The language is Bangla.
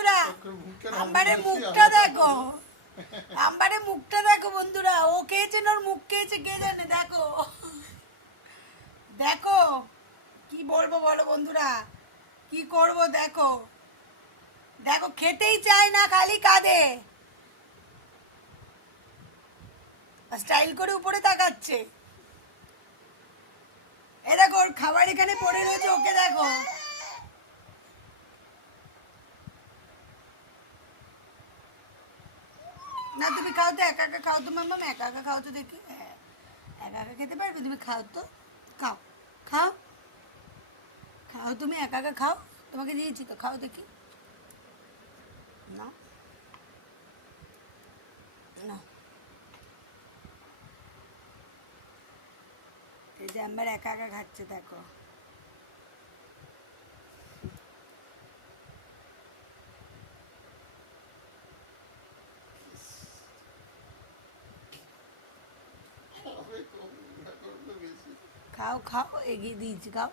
বন্ধুরা, আম্বারের মুখটা দেখো, আম্বারের মুখটা দেখো বন্ধুরা। ও খেয়েছে না ওর মুখ খেয়েছে কে জানে। দেখো দেখো, কি বলবো বলো বন্ধুরা, কি করব দেখো। দেখো খেতেই চায় না, খালি কাঁদে, স্টাইল করে উপরে তাকাচ্ছে। এ দেখো ওর খাবার এখানে পড়ে রয়েছে, ওকে দেখো। না তুমি খাও তো, একা একা খাও তো মাম্মাম, একা একা খাও তো দেখি। হ্যাঁ, একা একা খেতে পারবে তুমি, খাও তো, খাও খাও খাও, তুমি একা একা খাও, তোমাকে দিয়েছি তো, খাও দেখি। না না, এই যে আমার একা একা খাচ্ছে দেখো। খাও খাও, এগিয়ে দিয়েছি, খাও।